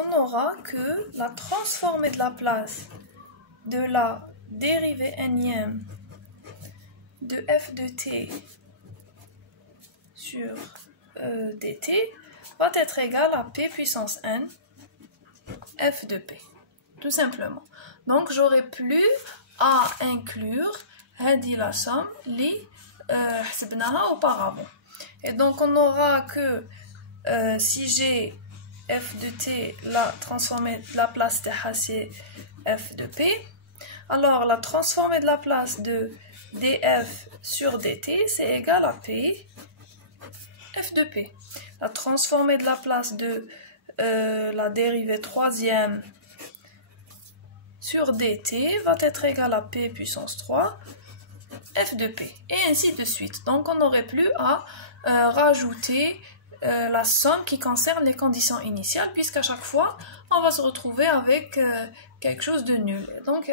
on aura que la transformée de la place de la dérivée énième de f de t sur dt va être égale à p puissance n f de p, tout simplement. Donc j'aurai plus à inclure la somme li حسبناها auparavant. Et donc on aura que si j'ai f de t, la transformée de la place de c'est f de p, alors la transformée de la place de df sur dt c'est égal à p f de p. La transformée de la place de la dérivée troisième sur dt va être égale à p puissance 3 f de p, et ainsi de suite. Donc on n'aurait plus à rajouter la somme qui concerne les conditions initiales, puisqu'à chaque fois on va se retrouver avec quelque chose de nul. Donc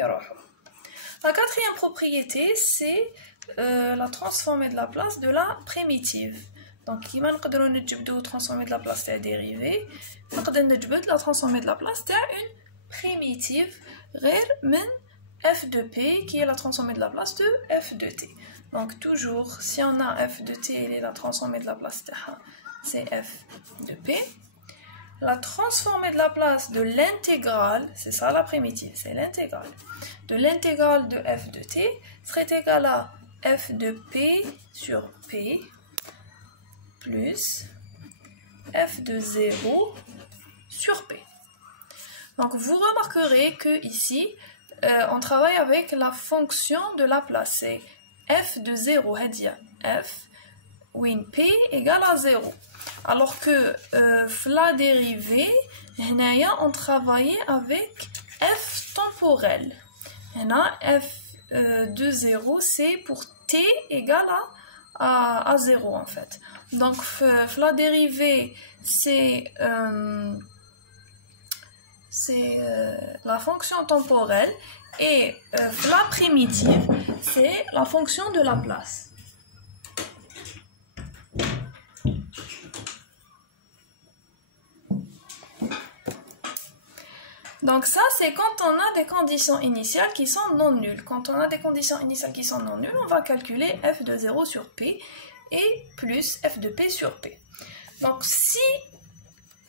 la quatrième propriété, c'est la transformée de la place de la primitive. Donc كيما نقدروا نجبدوا transformée de la place تاع dérivée, نقدر نجبد la transformée de la place تاع une primitive غير من f de p qui est la transformée de la place de f de t. Donc toujours, si on a f de t et la transformée de la place c'est f de p. La transformée de la place de l'intégrale, c'est ça la primitive, c'est l'intégrale. De l'intégrale de f de t serait égale à f de p sur p plus f de 0 sur p. Donc vous remarquerez que ici, on travaille avec la fonction de la place. C'est f de 0, f, où p égale à 0. Alors que la dérivée, on travaillait avec f temporel. F de 0, c'est pour t égale à 0 en fait. Donc la dérivée, c'est la fonction temporelle, et la primitive, c'est la fonction de la place. Donc ça, c'est quand on a des conditions initiales qui sont non nulles. Quand on a des conditions initiales qui sont non nulles, on va calculer f de 0 sur p et plus f de p sur p. Donc si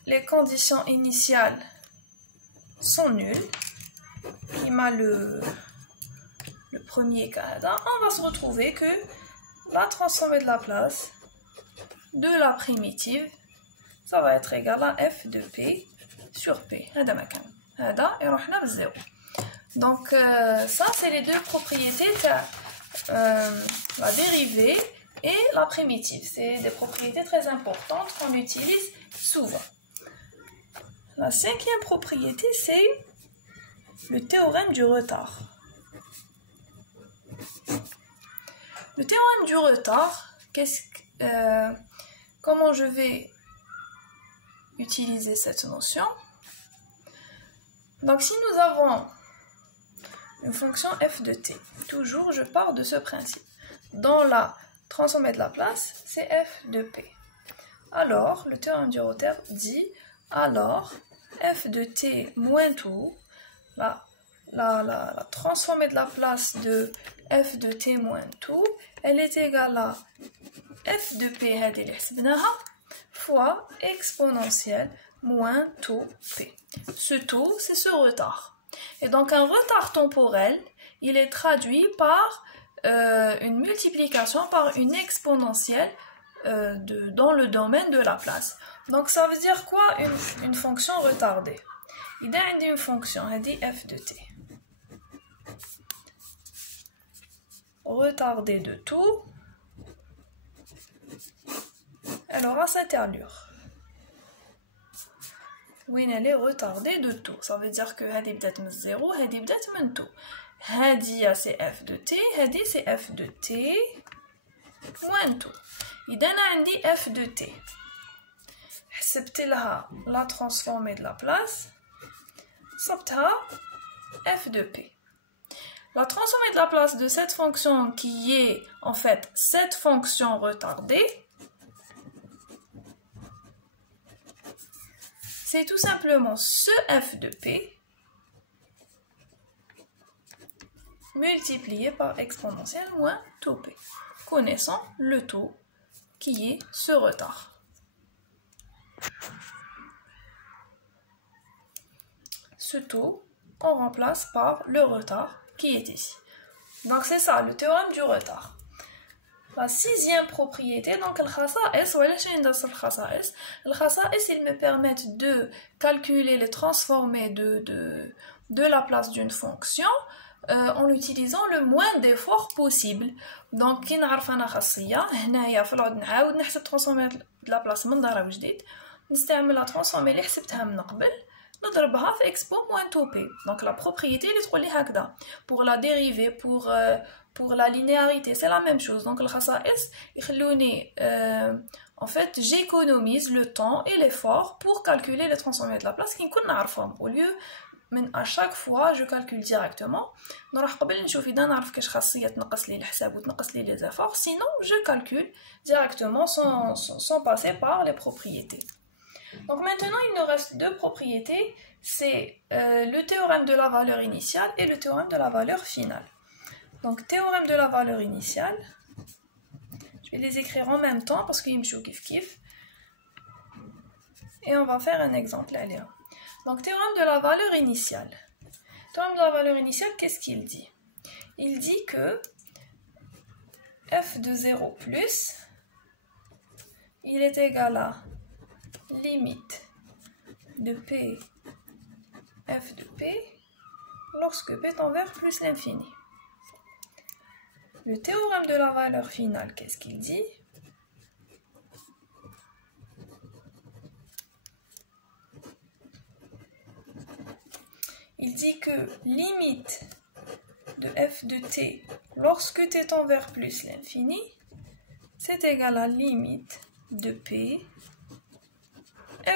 les conditions initiales sont nulles, comme le premier cas, on va se retrouver que la transformée de la place de la primitive, ça va être égal à f de p sur p. Donc ça, c'est les deux propriétés de la dérivée et la primitive. C'est des propriétés très importantes qu'on utilise souvent. La cinquième propriété, c'est le théorème du retard. Le théorème du retard, comment je vais utiliser cette notion? Donc si nous avons une fonction f de t, toujours je pars de ce principe. Dans la transformée de la place, c'est f de p. Alors, le théorème du retard dit, alors f de t moins tout, la transformée de la place de f de t moins tout, elle est égale à f de p fois exponentielle moins taux p. Ce taux, c'est ce retard. Et donc un retard temporel, il est traduit par une multiplication par une exponentielle dans le domaine de la place. Donc ça veut dire quoi une fonction retardée? Il y a une fonction, elle dit f de t. Retardée de tout, elle aura cette allure. Oui, elle est retardée de tout. Ça veut dire que هذه بدات من 0, هذه بدات من tout. هذه c'est f de t, هذه c'est f de t moins tout. إذا أنا عندي f de t. حسبت لها la transformée de la place. صبتها f de p. La transformée de la place de cette fonction qui est en fait cette fonction retardée, c'est tout simplement ce f de p multiplié par exponentielle moins taux p, connaissant le taux qui est ce retard. Ce taux, on remplace par le retard qui est ici. Donc c'est ça, le théorème du retard. La sixième propriété, donc le khasa'is, ils me permettent de calculer les transformés de la place d'une fonction en utilisant le moins d'efforts possible. Donc, كي نعرف أنا خاصية هنايا في العود نعاود نحسب transformé de la place من دار وجديد نستعمل la transformé اللي حسبتها من قبل نضربها في expo moins 2p. Donc la propriété اللي تقول لي هكذا. Pour la dérivée, pour la linéarité, c'est la même chose. Donc le khasa'is يخلوني en fait, j'économise le temps et l'effort pour calculer les transformés de la place qui نكون نعرفهم. Au lieu à chaque fois je calcule directement. نروح قبل نشوف إذا نعرف كاش خاصية تنقص لي الحساب وتنقص لي les efforts. Sinon, je calcule directement sans passer par les propriétés. Donc maintenant, il nous reste deux propriétés, c'est le théorème de la valeur initiale et le théorème de la valeur finale. Donc, théorème de la valeur initiale, je vais les écrire en même temps parce qu'ils me chouent kif kif. Et on va faire un exemple. Allez. Donc, théorème de la valeur initiale. Théorème de la valeur initiale, qu'est-ce qu'il dit? Il dit que f de 0 plus, il est égal à limite de p f de p lorsque p tend vers plus l'infini. Le théorème de la valeur finale, qu'est-ce qu'il dit? Il dit que limite de f de t lorsque t tend vers plus l'infini, c'est égal à limite de p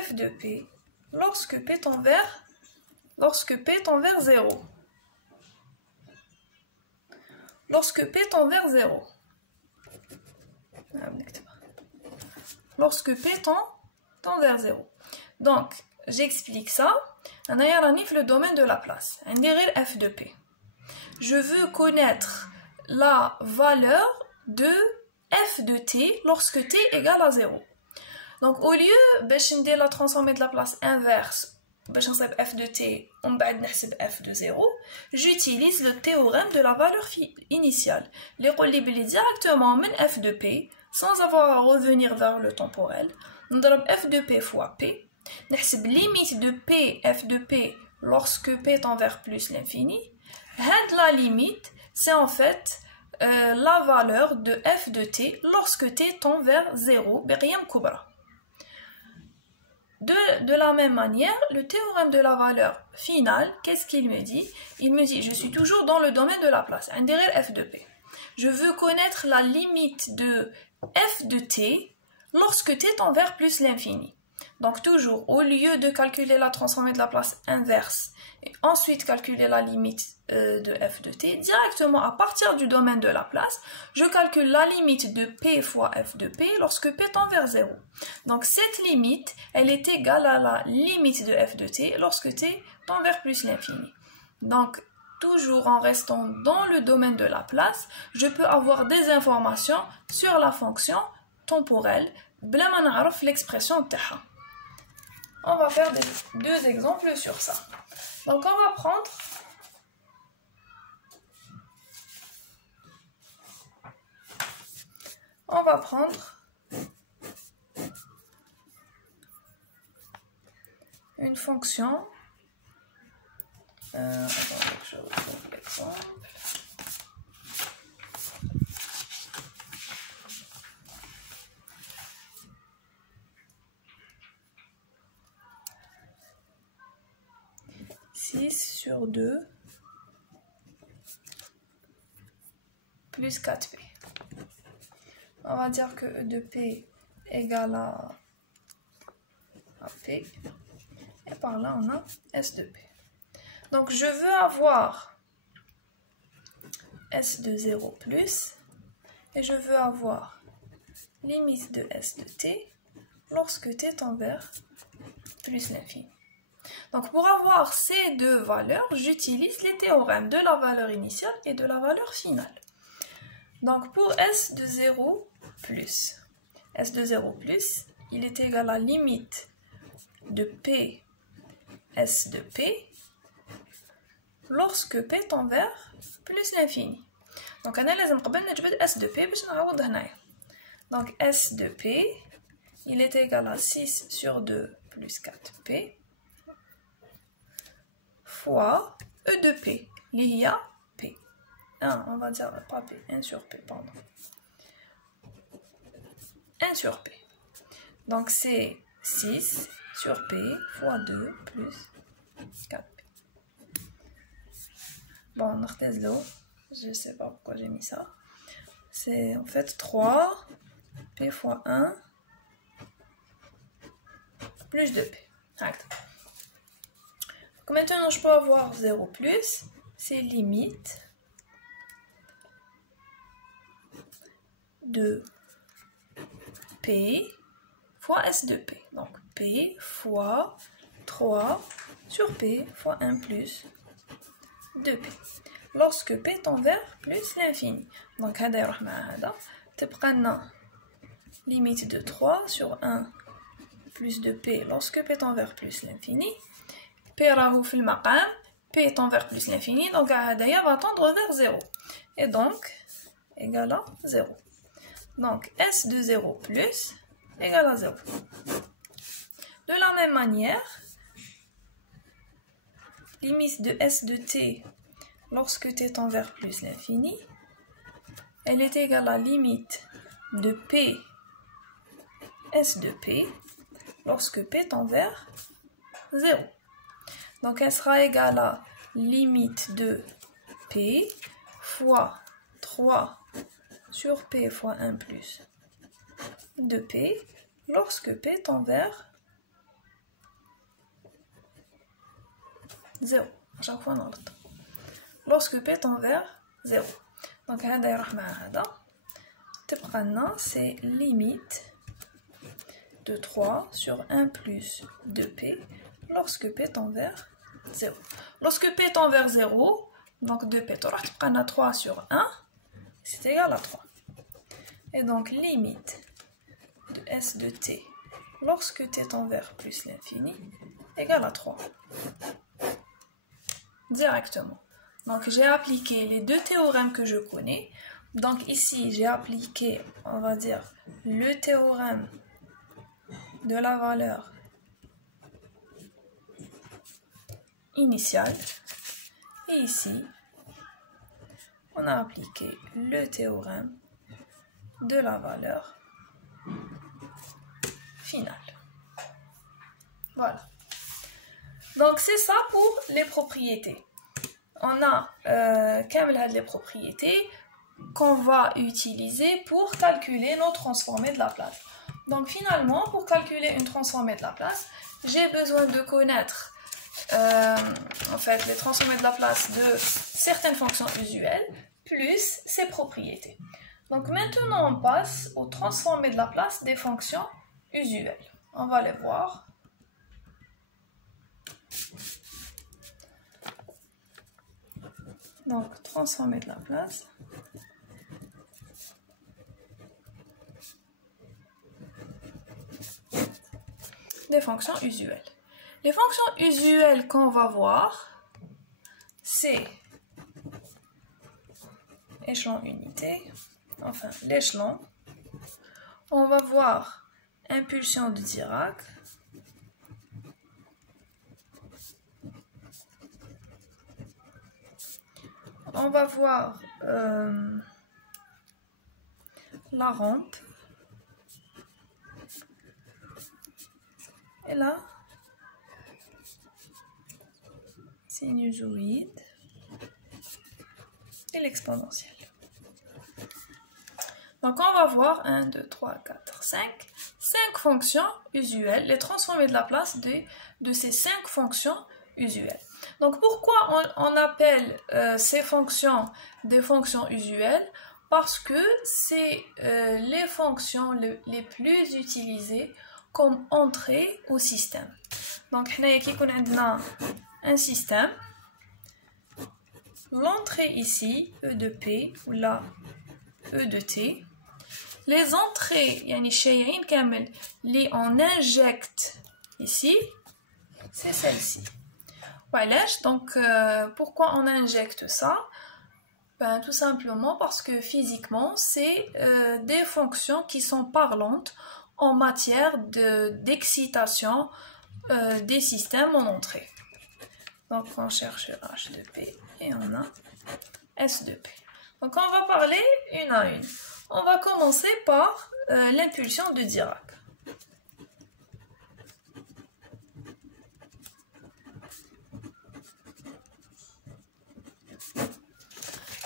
f de p lorsque p tend vers 0. Lorsque p tend vers 0. Lorsque p tend vers 0. Donc, j'explique ça. On a le domaine de la place. On dirait f de p. Je veux connaître la valeur de f de t lorsque t égale à 0. Donc, au lieu de la transformer de la place inverse, f de t, on va f de 0, j'utilise le théorème de la valeur initiale. Les relibres directement mène f de p, sans avoir à revenir vers le temporel. On donne f de p fois p. نحسب limite de p, f de p, lorsque p tend vers plus l'infini. La limite, c'est en fait la valeur de f de t lorsque t tend vers 0. De la même manière, le théorème de la valeur finale, qu'est-ce qu'il me dit? Il me dit, je suis toujours dans le domaine de la place, f de p. Je veux connaître la limite de f de t lorsque t tend vers plus l'infini. Donc toujours, au lieu de calculer la transformée de la place inverse et ensuite calculer la limite de f de t, directement à partir du domaine de la place, je calcule la limite de p fois f de p lorsque p tend vers 0. Donc cette limite, elle est égale à la limite de f de t lorsque t tend vers plus l'infini. Donc toujours en restant dans le domaine de la place, je peux avoir des informations sur la fonction temporelle, بلا ما نعرف l'expression تاعها. On va faire deux exemples sur ça. Donc on va prendre une fonction. Attendez que je retrouve l'exemple. Sur 2 plus 4p. On va dire que E de p égale à p. Et par là, on a S de p. Donc, je veux avoir S de 0 plus. Et je veux avoir limite de S de t lorsque t tend vers plus l'infini. Donc pour avoir ces deux valeurs, j'utilise les théorèmes de la valeur initiale et de la valeur finale. Donc pour S de 0 plus, S de 0 plus, il est égal à la limite de P, S de P, lorsque P tend vers plus l'infini. Donc أنا لازم قبل نجبد S de P باش نعوض هنايا. Donc S de P, il est égal à 6 sur 2 plus 4P fois E de P, il y a P. Ah, on va dire pas P, 1 sur P, pardon. 1 sur P. Donc c'est 6 sur P fois 2 plus 4P. Bon, on l'eau. Je ne sais pas pourquoi j'ai mis ça. C'est en fait 3 P fois 1 plus 2P. Donc maintenant, je peux avoir 0 plus. C'est limite de P fois S de P. Donc P fois 3 sur P fois 1 plus 2P. Lorsque P tend vers plus l'infini. Donc هذا يروح مع هذا. تبقى لنا limite de 3 sur 1 plus de P lorsque P tend vers plus l'infini. P راهو في المقام. P tend vers plus l'infini. Donc هذايا va tendre vers 0. Et donc égal à 0. Donc S de 0 plus égale à 0. De la même manière, limite de S de T lorsque T tend vers plus l'infini, elle est égale à la limite de P S de P lorsque P tend vers 0. Donc elle sera égale à limite de P fois 3 sur P fois 1 plus 2P lorsque P tend vers 0. À chaque fois, non. Lorsque P tend vers 0. Donc, هذا يروح مع هذا. تبقى لنا c'est limite de 3 sur 1 plus 2P lorsque P tend vers 0. Lorsque P tend vers 0, donc 2P تروح تبقى لنا 3 sur 1, c'est égal à 3. Et donc, limite de S de T lorsque T tend vers plus l'infini égale à 3. Directement. Donc j'ai appliqué les deux théorèmes que je connais. Donc ici j'ai appliqué, on va dire, le théorème de la valeur initiale. Et ici, on a appliqué le théorème de la valeur finale. Voilà. Donc c'est ça pour les propriétés. On a les propriétés qu'on va utiliser pour calculer nos transformés de Laplace. Donc finalement, pour calculer une transformée de Laplace, j'ai besoin de connaître en fait les transformés de Laplace de certaines fonctions usuelles plus ses propriétés. Donc maintenant on passe aux transformés de Laplace des fonctions usuelles. On va les voir. Donc, transformer de Laplace. Des fonctions usuelles. Les fonctions usuelles qu'on va voir, c'est échelon unité, enfin l'échelon. On va voir impulsion de Dirac. On va voir la rampe. Et là, sinusoïde et l'exponentielle. Donc on va voir 1, 2, 3, 4, 5 fonctions usuelles, les transformés de Laplace de ces 5 fonctions usuelles. Donc pourquoi on appelle ces fonctions des fonctions usuelles? Parce que c'est les fonctions les plus utilisées comme entrée au système. Donc, on a un système. L'entrée ici, E de P, ou là, E de T. Les entrées, les on injecte ici, c'est celle-ci. Voilà, donc pourquoi on injecte ça? Ben, tout simplement parce que physiquement, c'est des fonctions qui sont parlantes en matière d'excitation des systèmes en entrée. Donc on cherche H de P et on a S de P. Donc on va parler une à une. On va commencer par l'impulsion de Dirac.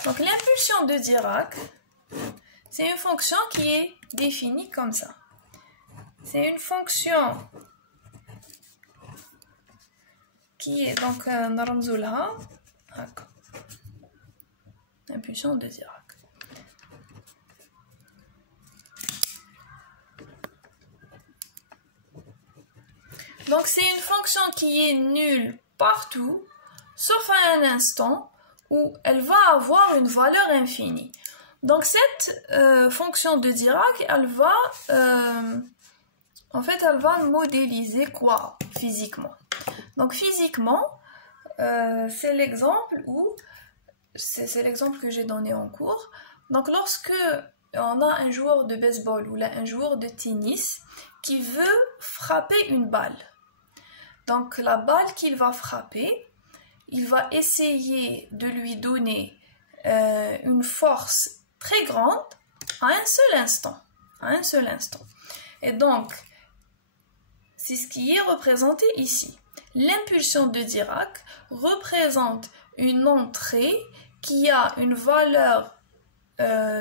Donc l'impulsion de Dirac, c'est une fonction qui est définie comme ça. C'est une fonction qui est donc l'impulsion de Dirac. Donc c'est une fonction qui est nulle partout, sauf à un instant où elle va avoir une valeur infinie. Donc cette fonction de Dirac, elle va modéliser quoi physiquement? Donc physiquement, c'est l'exemple c'est l'exemple que j'ai donné en cours. Donc lorsque on a un joueur de baseball ou là un joueur de tennis qui veut frapper une balle. Donc la balle qu'il va frapper, il va essayer de lui donner une force très grande à un seul instant. Et donc, c'est ce qui est représenté ici. L'impulsion de Dirac représente une entrée qui a une valeur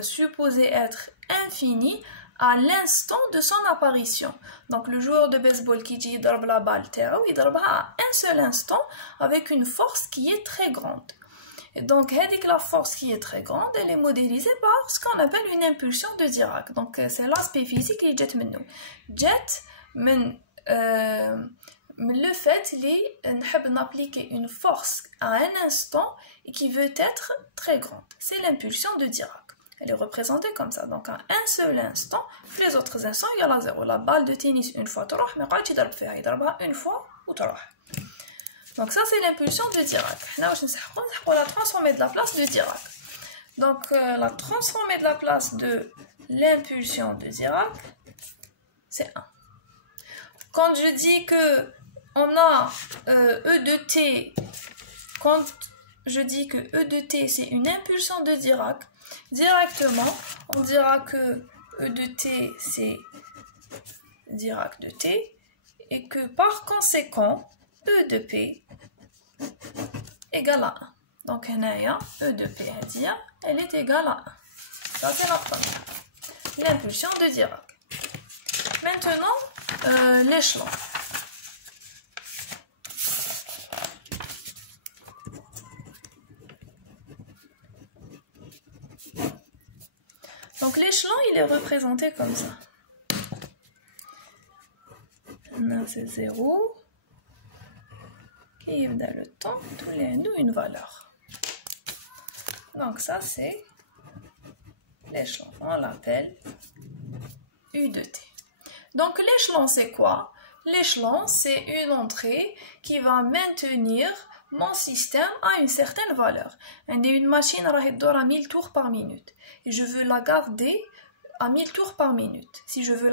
supposée être infinie à l'instant de son apparition. Donc le joueur de baseball qui dit darb la balle, il darba à un seul instant avec une force qui est très grande. Et donc la force qui est très grande, elle est modélisée par ce qu'on appelle une impulsion de Dirac. Donc c'est l'aspect physique qui jet منه. Jet le fait d'appliquer une force à un instant et qui veut être très grande. C'est l'impulsion de Dirac. Elle est représentée comme ça. Donc, à un seul instant, les autres instants, il y a la zéro. La balle de tennis, une fois, tu mais quand tu une fois, ou tu Donc, ça, c'est l'impulsion de Dirac. On va la transformer de la place de Dirac. Donc, la transformer de la place de l'impulsion de Dirac, c'est 1. Quand je dis que on a E de T, quand je dis que E de T, c'est une impulsion de Dirac, directement, on dira que E de T, c'est Dirac de T, et que par conséquent, E de P égale à 1. Donc, E de P, elle est égale à 1. Ça, c'est la première. L'impulsion de Dirac. Maintenant, l'échelon. Donc l'échelon, il est représenté comme ça. Là, c'est 0. Qui dans le temps, tous les nous une valeur. Donc ça, c'est l'échelon. On l'appelle U de T. Donc l'échelon, c'est quoi? L'échelon, c'est une entrée qui va maintenir mon système à une certaine valeur. Une machine doit à 1000 tours par minute. Et je veux la garder à 1000 tours par minute. Si je veux la